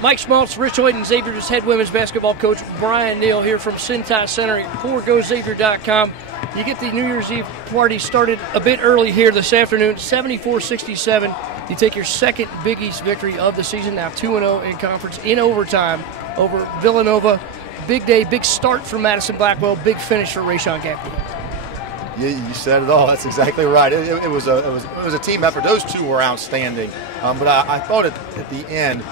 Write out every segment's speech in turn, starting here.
Mike Schmaltz, Rich Hoyt, and Xavier's head women's basketball coach Brian Neal here from Cintas Center at 4GoXavier.com. You get the New Year's Eve party started a bit early here this afternoon, 74-67. You take your second Big East victory of the season, now 2-0 in conference in overtime over Villanova. Big day, big start for Maddison Blackwell, big finish for Raeshaun Gaffney. Yeah, you said it all. That's exactly right. It was a team effort. Those two were outstanding. But I thought at the end,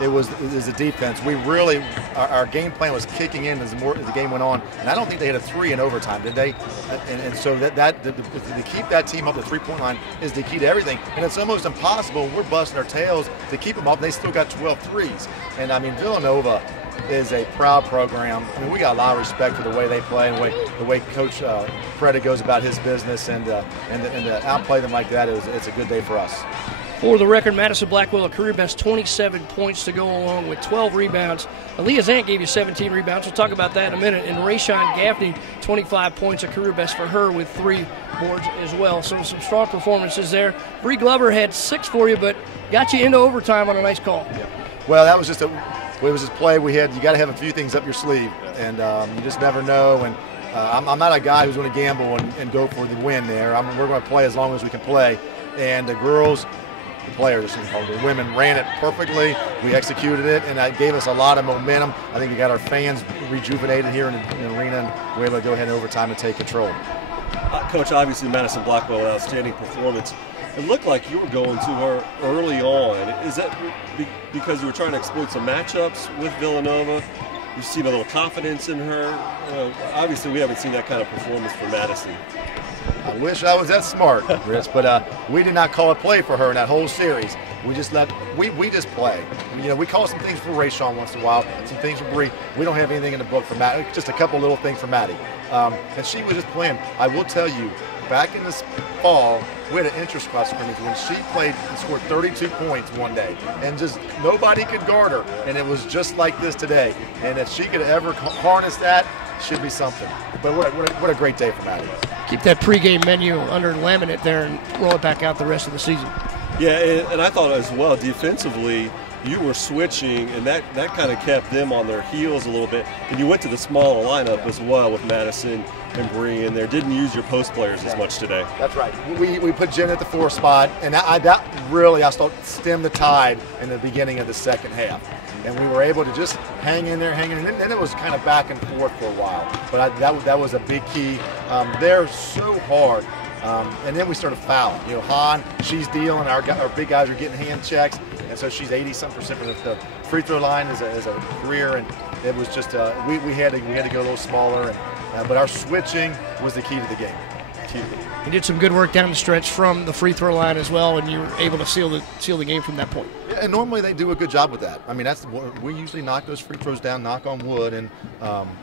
it was the defense. We really, our game plan was kicking in as the game went on, and I don't think they had a three in overtime, did they? And so to keep that team up the three-point line is the key to everything. And it's almost impossible. We're busting our tails to keep them up. They still got 12 threes. And I mean, Villanova is a proud program. I mean, we got a lot of respect for the way they play and the way Coach Freda goes about his business, and to outplay them like that it's a good day for us. For the record, Maddison Blackwell, a career best 27 points to go along with 12 rebounds. Aaliyah Zant gave you 17 rebounds. We'll talk about that in a minute. And Raeshaun Gaffney, 25 points, a career best for her with 3 boards as well. So some strong performances there. Bree Glover had 6 for you, but got you into overtime on a nice call. Yeah. Well, that was just play we had. You got to have a few things up your sleeve, and you just never know. And I'm not a guy who's going to gamble and go for the win there. We're going to play as long as we can play. And the girls, the players, the women ran it perfectly. We executed it, and that gave us a lot of momentum. I think we got our fans rejuvenated here in the arena, and we were able to go ahead in overtime and take control. Coach, obviously Maddison Blackwell, an outstanding performance. It looked like you were going to her early on. Is that because you were trying to exploit some matchups with Villanova? You've seen a little confidence in her. Obviously, we haven't seen that kind of performance from Maddison. I wish I was that smart, Chris, but we did not call a play for her in that whole series. We just we just play. We call some things for Raeshaun once in a while, some things for Bree. We don't have anything in the book for Maddie, just a couple little things for Maddie. And she was just playing. I will tell you, back in this fall, we had an inter-squad scrimmage when she played and scored 32 points one day, and just nobody could guard her. And it was just like this today. And if she could ever harness that, should be something. But what a great day for Maddie. Keep that pregame menu under laminate there and roll it back out the rest of the season. Yeah, and I thought as well, defensively, you were switching, and that kind of kept them on their heels a little bit. And you went to the smaller lineup as well with Maddison and Bree in there. Didn't use your post players as much today. That's right. We put Jen at the 4 spot, and that really, I started to stem the tide in the beginning of the second half. And we were able to just hang in there, and then it was kind of back and forth for a while. But that was a big key. They're so hard. And then we started fouling. Han, she's dealing. Our big guys are getting hand checks, and so she's 80-something% from the free throw line as a career. And it was just we had to go a little smaller. But our switching was the key to the game. You did some good work down the stretch from the free throw line as well, and you were able to seal the game from that point. Yeah, and normally they do a good job with that. I mean, we usually knock those free throws down, knock on wood, and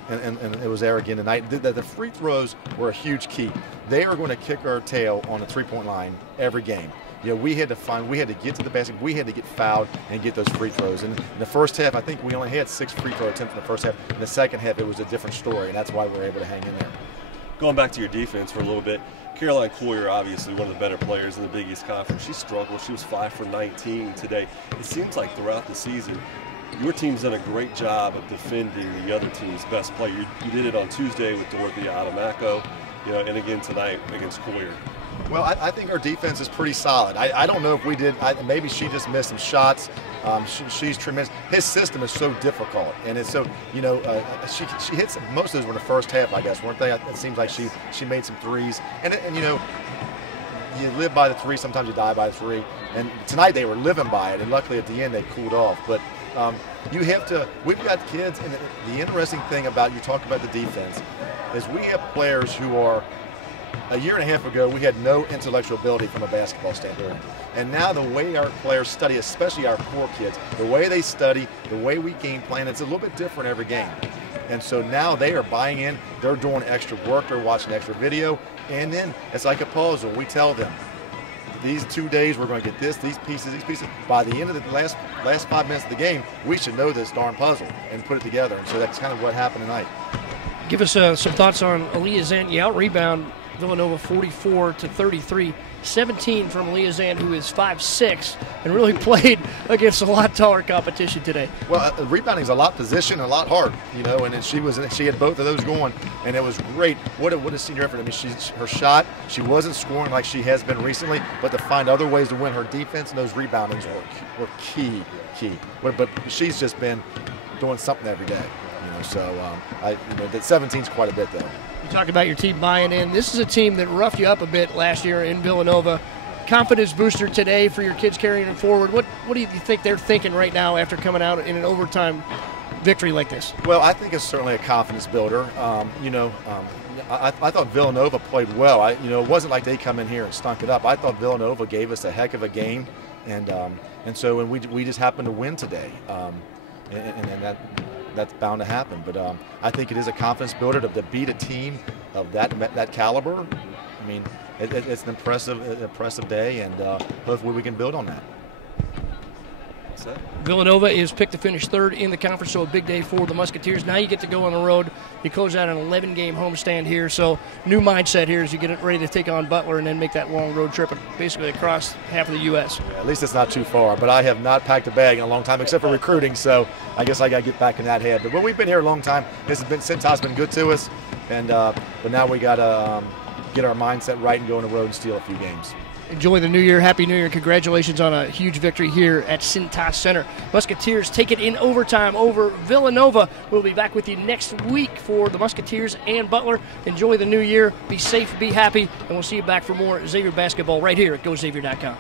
it was there again tonight. The free throws were a huge key. They are going to kick our tail on the three-point line every game. We had to get to the basket, we had to get fouled and get those free throws. And in the first half, I think we only had 6 free throw attempts in the first half. In the second half, it was a different story, and that's why we were able to hang in there. Going back to your defense for a little bit, Caroline Collier, obviously one of the better players in the Big East Conference. She struggled. She was 5 for 19 today. It seems like throughout the season, your team's done a great job of defending the other team's best player. You did it on Tuesday with Dorothea Adamako, and again tonight against Collier. Well, I think our defense is pretty solid. I don't know if we did. Maybe she just missed some shots. She's tremendous. His system is so difficult, and it's so she hits most of those were in the first half, I guess, weren't they? It seems like she made some threes, and you live by the 3. Sometimes you die by the 3. And tonight they were living by it, and luckily at the end they cooled off. But you have to. We've got kids, and the interesting thing about you talk about the defense is we have players who are. A year and a half ago, we had no intellectual ability from a basketball standpoint. And now the way our players study, especially our core kids, the way they study, the way we game plan, it's a little bit different every game. And so now they are buying in, they're doing extra work, they're watching extra video, and then it's like a puzzle. We tell them, these 2 days we're going to get these pieces. By the end of the last 5 minutes of the game, we should know this darn puzzle and put it together. And so that's kind of what happened tonight. Give us some thoughts on Aaliyah Zant. You out-rebound Villanova 44-33. 17 from Leah Zand, who is 5'6", and really played against a lot taller competition today. Well, rebounding is a lot position, a lot hard, you know, and she had both of those going, and it was great. What a senior effort. I mean, her shot, she wasn't scoring like she has been recently, but to find other ways to win, her defense and those reboundings were key. But she's just been doing something every day, you know. So that 17's quite a bit though. You talk about your team buying in. This is a team that roughed you up a bit last year in Villanova. Confidence booster today for your kids carrying it forward. What do you think they're thinking right now after coming out in an overtime victory like this? Well, I think it's certainly a confidence builder. I thought Villanova played well. It wasn't like they come in here and stunk it up. I thought Villanova gave us a heck of a game, and so we just happened to win today, and that's bound to happen. But I think it is a confidence builder to beat a team of that caliber. I mean, it's an impressive day, and hopefully we can build on that. Villanova is picked to finish third in the conference, so a big day for the Musketeers. Now you get to go on the road. You close out an 11-game homestand here, so new mindset here as you get ready to take on Butler and then make that long road trip basically across half of the U.S. Yeah, at least it's not too far, but I have not packed a bag in a long time except for recruiting, so I guess I got to get back in that head. But we've been here a long time. Cintas been good to us, and but now we got to get our mindset right and go on the road and steal a few games. Enjoy the new year. Happy New Year. Congratulations on a huge victory here at Cintas Center. Musketeers take it in overtime over Villanova. We'll be back with you next week for the Musketeers and Butler. Enjoy the new year. Be safe, be happy, and we'll see you back for more Xavier basketball right here at GoXavier.com.